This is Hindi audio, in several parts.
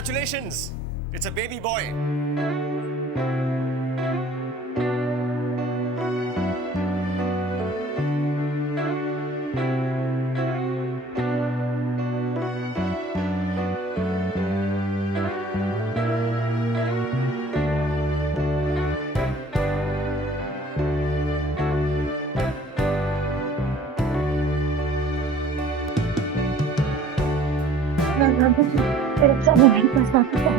Congratulations! It's a baby boy. It's okay. It's not okay.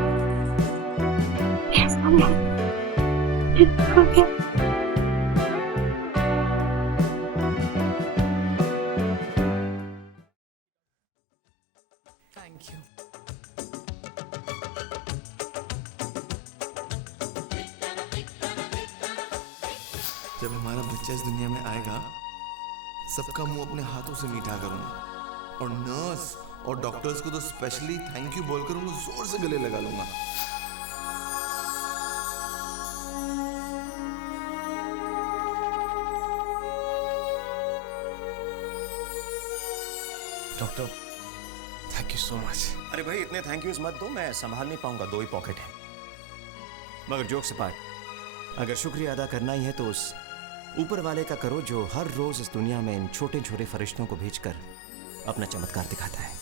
It's okay. It's okay. Thank you. जब हमारा बच्चा इस दुनिया में आएगा सबका मुंह अपने हाथों से मीठा करूंगा और नर्स और डॉक्टर्स को तो स्पेशली थैंक यू बोलकर उनको जोर से गले लगा लूंगा। Doctor thank you so much. अरे भाई इतने थैंक यूज मत दो, मैं संभाल नहीं पाऊंगा, 2 ही पॉकेट है। मगर जोक से पार्ट, अगर शुक्रिया अदा करना ही है तो उस ऊपर वाले का करो जो हर रोज इस दुनिया में इन छोटे छोटे फरिश्तों को भेजकर अपना चमत्कार दिखाता है।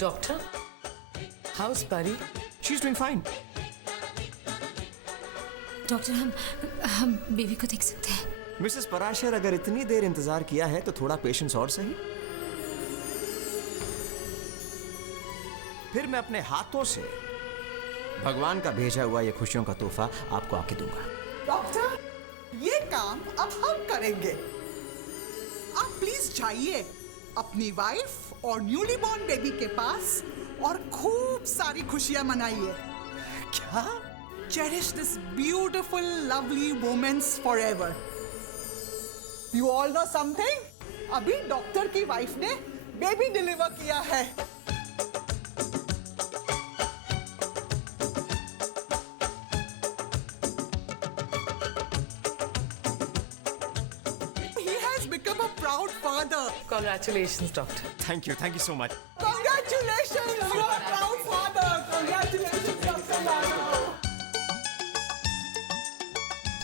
Doctor, how's Pari? She's doing fine. Doctor हम बेबी को देख सकते हैं? मिसेस पराशर, अगर इतनी देर इंतजार किया है तो थोड़ा पेशेंस और सही। फिर मैं अपने हाथों से भगवान का भेजा हुआ ये खुशियों का तोहफा आपको आके दूंगा। डॉक्टर, ये काम अब हम करेंगे। आप प्लीज जाइए अपनी वाइफ और न्यूली बॉर्न बेबी के पास और खूब सारी खुशियां मनाइए। क्या? Cherish this beautiful, lovely moments forever. You all know something? अभी डॉक्टर की वाइफ ने बेबी डिलीवर किया है। He has become a proud father. Congratulations, Doctor. Thank you so much. Congratulations, you are a proud father. Congratulations, Dr. Yadav.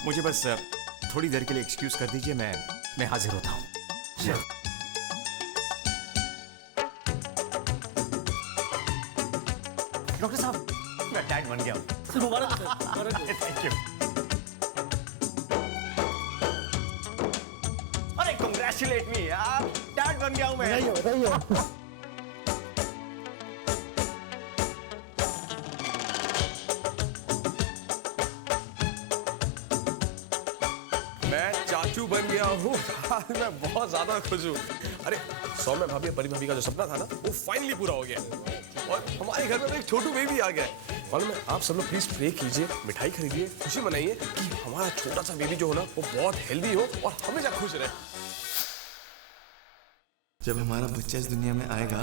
मुझे बस थोड़ी देर के लिए एक्सक्यूज कर दीजिए, मैं हाजिर होता हूँ। डॉक्टर साहब, मैं डैड बन गया हूँ। Thank you. अरे कंग्रेचुलेट मी यार, डैड बन गया हूँ मैं। मैं चाचू बन गया हूँ। आज मैं बहुत ज्यादा खुश हूँ। अरे सौम्या भाभी और परी भाभी का जो सपना था ना, वो फाइनली पूरा हो गया और हमारे घर में एक छोटू बेबी आ गया। मालूम है, आप सब लोग प्लीज प्रे कीजिए, मिठाई खरीदिए, खुशी मनाइए कि हमारा छोटा सा बेबी जो हो ना वो बहुत हेल्दी हो और हमेशा खुश रहे। जब हमारा बच्चा इस दुनिया में आएगा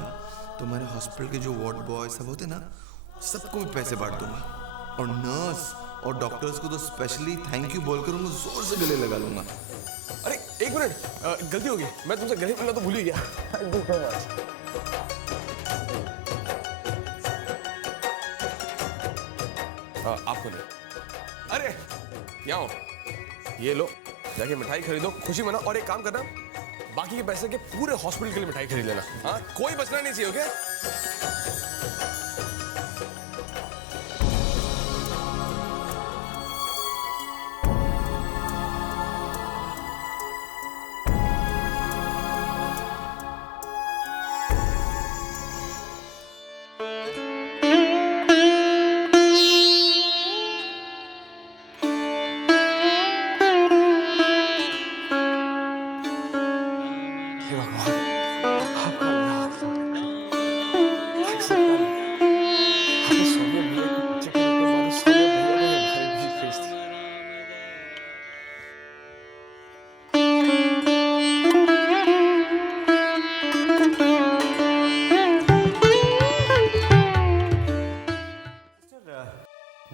तो हमारे हॉस्पिटल के जो वार्ड बॉय सब होते ना, सबको मैं पैसे बांट दूंगा और नर्स और डॉक्टर्स को तो स्पेशली थैंक यू बोलकर उनको जोर से गले लगा लूंगा। अरे एक मिनट, गलती हो गई, मैं तुमसे गले मिलना तो भूल ही गया। आपको नहीं। अरे यहाँ ये लो, जाके मिठाई खरीदो, खुशी मनाओ और एक काम करना, बाकी के पैसे के पूरे हॉस्पिटल के लिए मिठाई खरीद लेना। हाँ, कोई बचना नहीं चाहिए, ओके?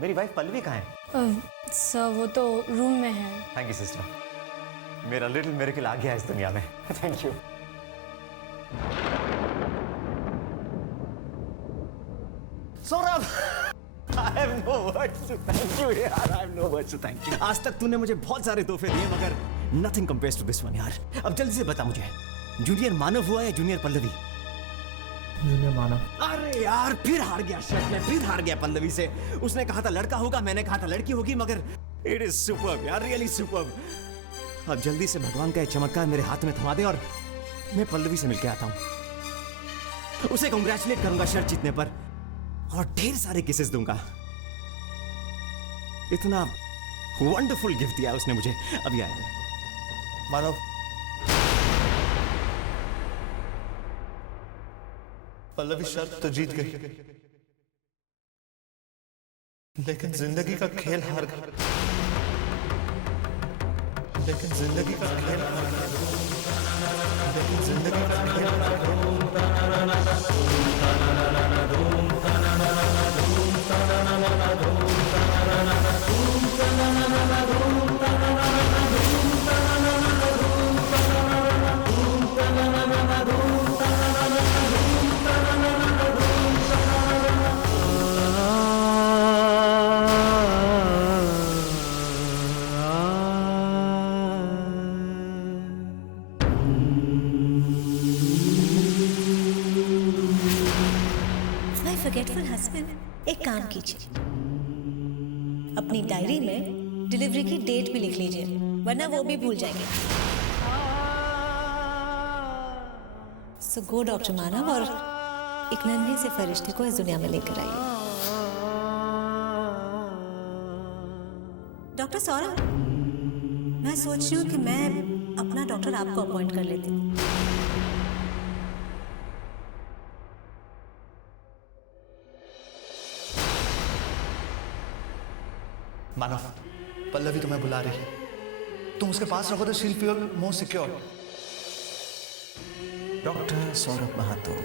मेरी वाइफ पल्लवी कहाँ है? सर वो तो रूम में है। थैंक यू सिस्टर, मेरा लिटिल मिरेकल आ गया इस दुनिया में। Thank you. Saurabh, I have no words to thank you यार, I have no words to thank you। आज तक तूने मुझे बहुत सारे तोहफे दिए मगर nothing compares to this one यार। अब जल्दी से बता मुझे, जूनियर मानव हुआ या जूनियर पल्लवी? जूनियर मानव। अरे यार फिर हार गया शर्ट में, फिर हार गया पल्लवी से। उसने कहा था लड़का होगा, मैंने कहा था लड़की होगी, मगर इट इज सुपर्ब यार, रियली सुपर्ब। अब जल्दी से भगवान का ये चमत्कार मेरे हाथ में थमा दे और मैं पल्लवी से मिलके आता हूं। उसे कांग्रेचुलेट करूंगा शर्ट जीतने पर और ढेर सारे किसेस दूंगा। इतना वंडरफुल गिफ्ट दिया उसने मुझे। अभी आया मानव, पल्लवी शर्त तो जीत गई, लेकिन जिंदगी का खेल हार गई। लेकिन जिंदगी का खेल हार गई। लेकिन जिंदगी का खेल हार गई। फॉरगेटफुल हस्बैंड, एक काम कीजिए, अपनी डायरी में डिलीवरी की डेट भी लिख लीजिए, वरना वो भी भूल जाएंगे। सो गो डॉक्टर मानव और एक नन्हे से फरिश्ते को इस दुनिया में लेकर आइए। डॉक्टर सौरभ, मैं सोच रही हूँ कि मैं अपना डॉक्टर आपको अपॉइंट कर लेती हूँ। मानव, पल्लवी तुम्हें बुला रही है, तुम उसके पास रखो तो she'll feel more secure. Doctor Saurabh Mahato,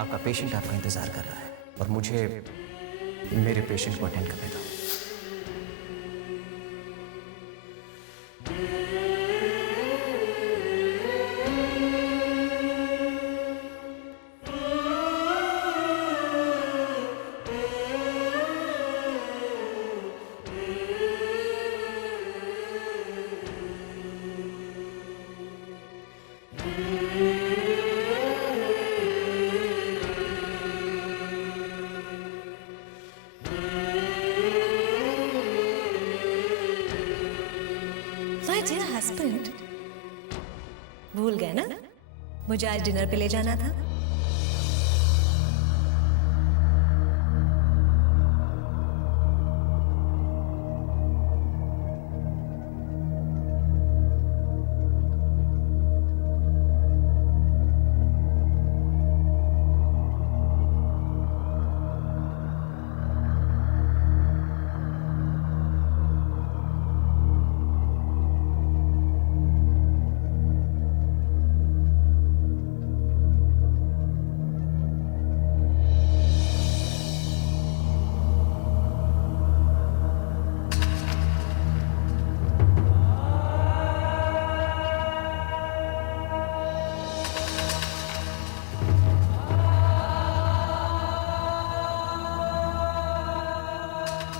आपका पेशेंट आपका इंतजार कर रहा है और मुझे मेरे पेशेंट को अटेंड करने दो। हस्बैंड, भूल गए ना मुझे आज डिनर पे ले जाना था।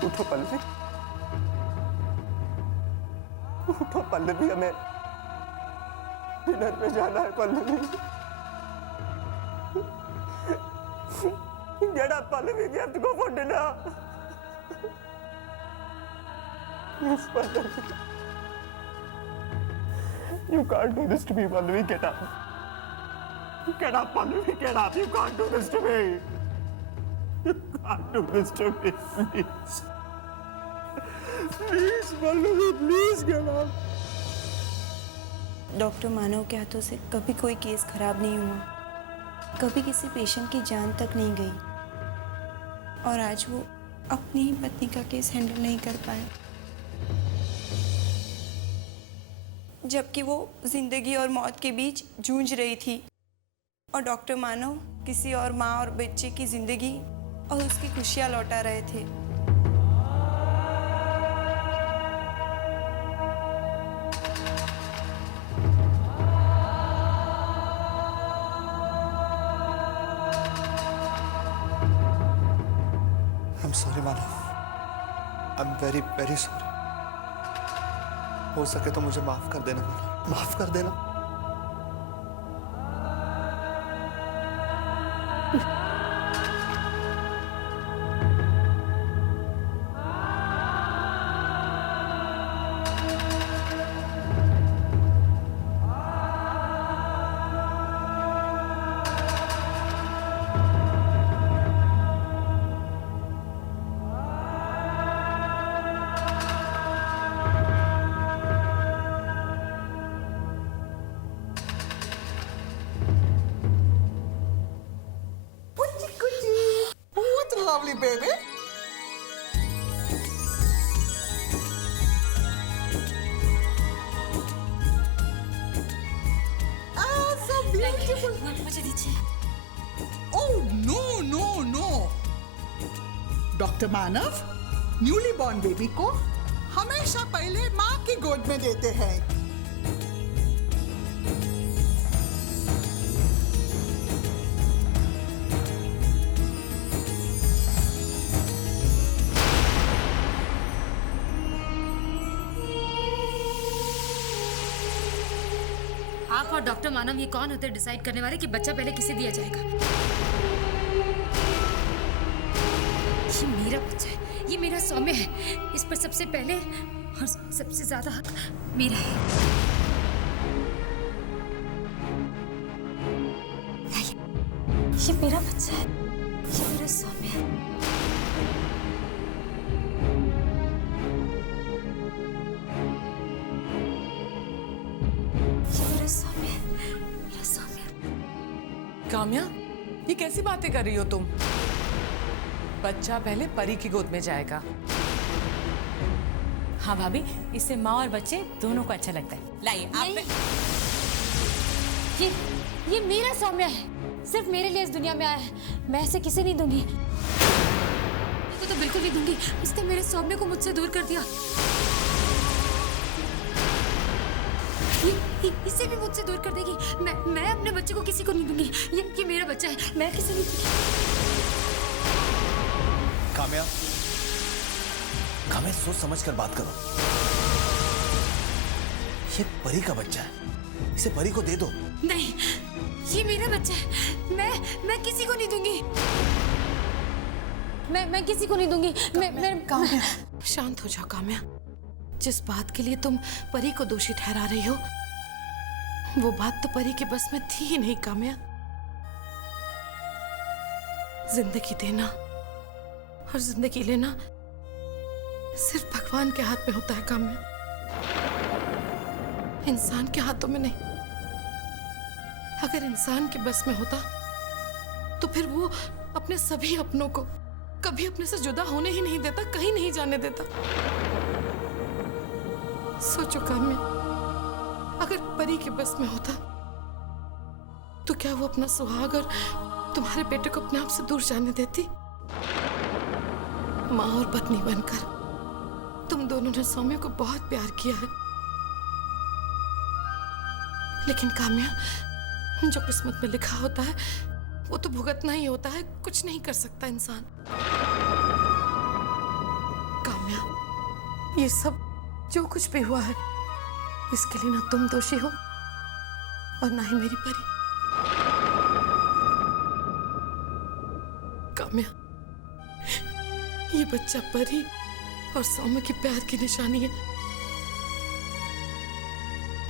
उठो पल्लवी, उठो पल्लवी, हमें डिनर पे जाना है Pallavi. Get up Pallavi, we have to go for dinner. Yes Pallavi, you can't do this to me Pallavi, get up. Get up Pallavi, get up, you can't do this to me. You can't do this to me, please. Please, Pallavi, please get up. Doctor Manav के हाथों से कभी कोई केस खराब नहीं हुआ, कभी किसी पेशेंट की जान तक नहीं गई, और आज वो अपनी ही पत्नी का केस हैंडल नहीं कर पाए, जबकि वो जिंदगी और मौत के बीच जूझ रही थी, और डॉक्टर मानव किसी और माँ और बच्चे की जिंदगी और उसकी खुशियाँ लौटा रहे थे। I am very very sorry. हो सके तो मुझे माफ कर देना माला, माफ कर देना। Lovely baby. Ah, so beautiful. मुझे दीजिए। Oh no no no. Doctor Manav newly born baby को हमेशा पहले माँ की गोद में देते हैं। आप और डॉक्टर मानव ये कौन होते हैं डिसाइड करने वाले कि बच्चा पहले किसे दिया जाएगा? ये मेरा बच्चा है, ये मेरा सौम्य है। इस पर सबसे पहले और सबसे ज्यादा हक मेरा है। ये मेरा बच्चा है, ये मेरा सौम्य है। काम्या, ये कैसी बातें कर रही हो तुम? बच्चा पहले परी की गोद में जाएगा। हाँ भाभी, इससे माँ और बच्चे दोनों को अच्छा लगता है। लाइए आप। ये मेरा सौम्य है, सिर्फ मेरे लिए इस दुनिया में आया है। मैं इसे किसी नहीं दूंगी, तो बिल्कुल नहीं दूंगी। इसने मेरे सौम्य को मुझसे दूर कर दिया। इसे भी मुझसे दूर कर देगी। मैं अपने बच्चे को किसी को नहीं दूंगी। ये मेरा बच्चा है, मैं किसी नहीं दूंगी। काम्या, काम्या सोच समझ कर बात करो। ये परी का बच्चा है, इसे परी को दे दो। नहीं, ये मेरा बच्चा है। मैं किसी को नहीं दूंगी। मैं किसी को नहीं दूंगी। काम्या, शांत हो जाओ काम्या। जिस बात के लिए तुम परी को दोषी ठहरा रही हो, वो बात तो परी के बस में थी ही नहीं काम्या। जिंदगी देना और जिंदगी लेना सिर्फ भगवान के हाथ में होता है काम्या, इंसान के हाथों में नहीं। अगर इंसान के बस में होता तो फिर वो अपने सभी अपनों को कभी अपने से जुदा होने ही नहीं देता, कहीं नहीं जाने देता। सोचो काम्या, अगर परी के बस में होता तो क्या वो अपना सुहाग और तुम्हारे बेटे को अपने आप से दूर जाने देती? माँ और पत्नी बनकर तुम दोनों ने सौम्य को बहुत प्यार किया है, लेकिन काम्या, जो किस्मत में लिखा होता है वो तो भुगतना ही होता है। कुछ नहीं कर सकता इंसान। काम्या, ये सब जो कुछ भी हुआ है, इसके लिए ना तुम दोषी हो और ना ही मेरी परी। काम्या, ये बच्चा परी और सौम्य के प्यार की निशानी है।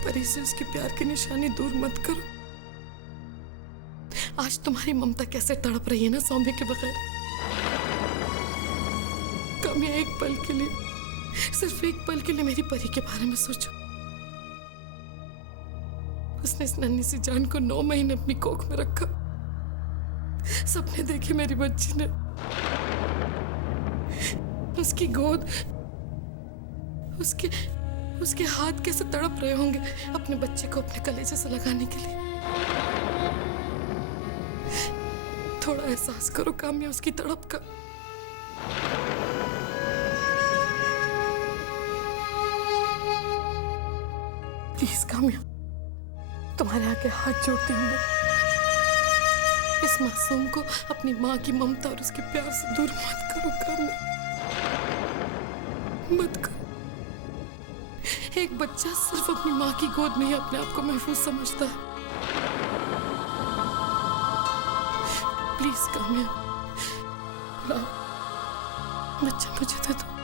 परी से उसके प्यार की निशानी दूर मत करो। आज तुम्हारी ममता कैसे तड़प रही है ना सौम्य के बगैर। काम्या, एक पल के लिए, सिर्फ एक पल के लिए मेरी परी के बारे में सोचो। उसने इस नन्ही सी जान को 9 महीने अपनी कोख में रखा। सपने देखे मेरी बच्ची ने, उसकी गोद, उसके हाथ कैसे तड़प रहे होंगे अपने बच्चे को अपने कलेजे से लगाने के लिए। थोड़ा एहसास करो काम्या उसकी तड़प का। प्लीज काम्या, तुम्हारे आगे हाथ जोड़ती हूँ मैं। इस मासूम को अपनी माँ की ममता और उसके प्यार से दूर मत करो काम्या। मत कर। एक बच्चा सिर्फ अपनी माँ की गोद में ही अपने आप को महफूज समझता है। प्लीज काम्या, बच्चा मुझे दे दो।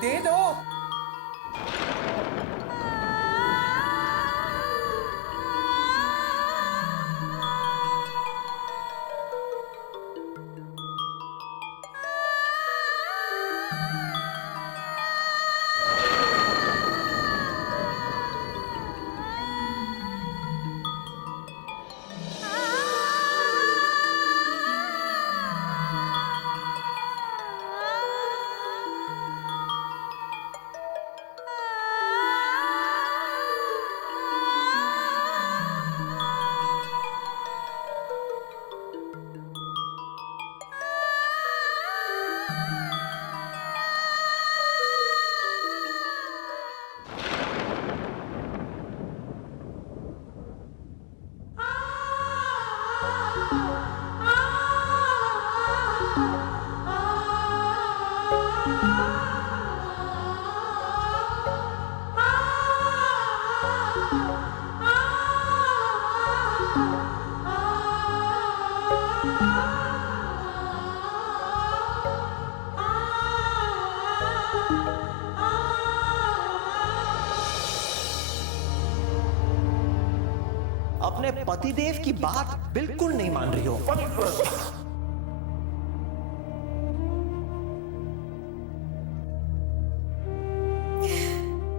दे दो। अपने पतिदेव की बात बिल्कुल नहीं मान रही हो।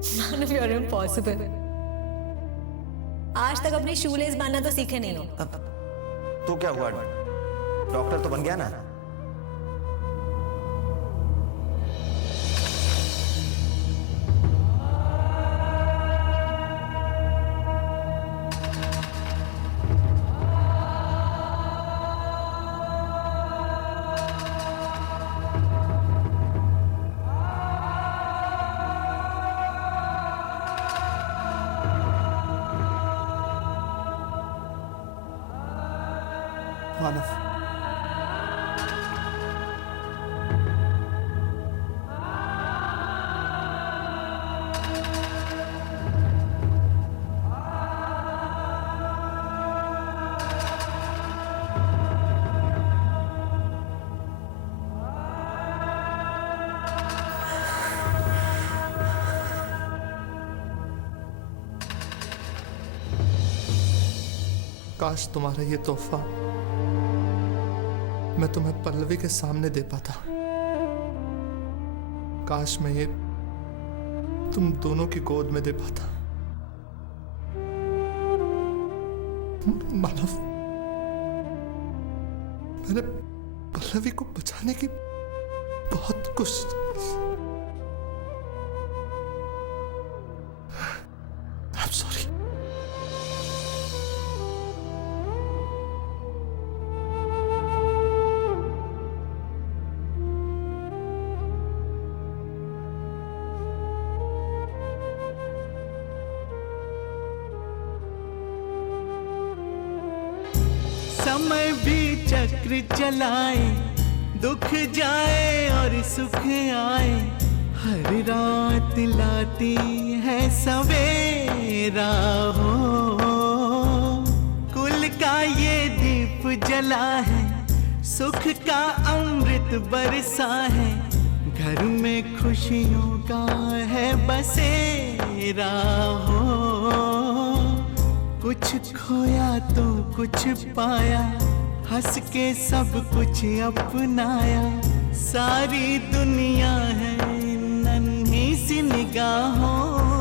मानव, you're impossible। आज तक अपनी शूलेस बांधना तो सीखे नहीं हो। तो क्या हुआ, डॉक्टर तो बन गया ना। मानव, काश तुम्हारा ये तोहफा मैं तुम्हें पल्लवी के सामने दे पाता। काश मैं ये तुम दोनों की गोद में दे पाता। मानव, मैंने पल्लवी को बचाने की बहुत कोशिश। I'm sorry। समय भी चक्र चलाए, दुख जाए और सुख आए, हर रात लाती है सवेरा हो। कुल का ये दीप जला है, सुख का अमृत बरसा है, घर में खुशियों का है बसेरा हो। कुछ खोया तो कुछ पाया, हंस के सब कुछ अपनाया, सारी दुनिया है नन्ही सी निगाहों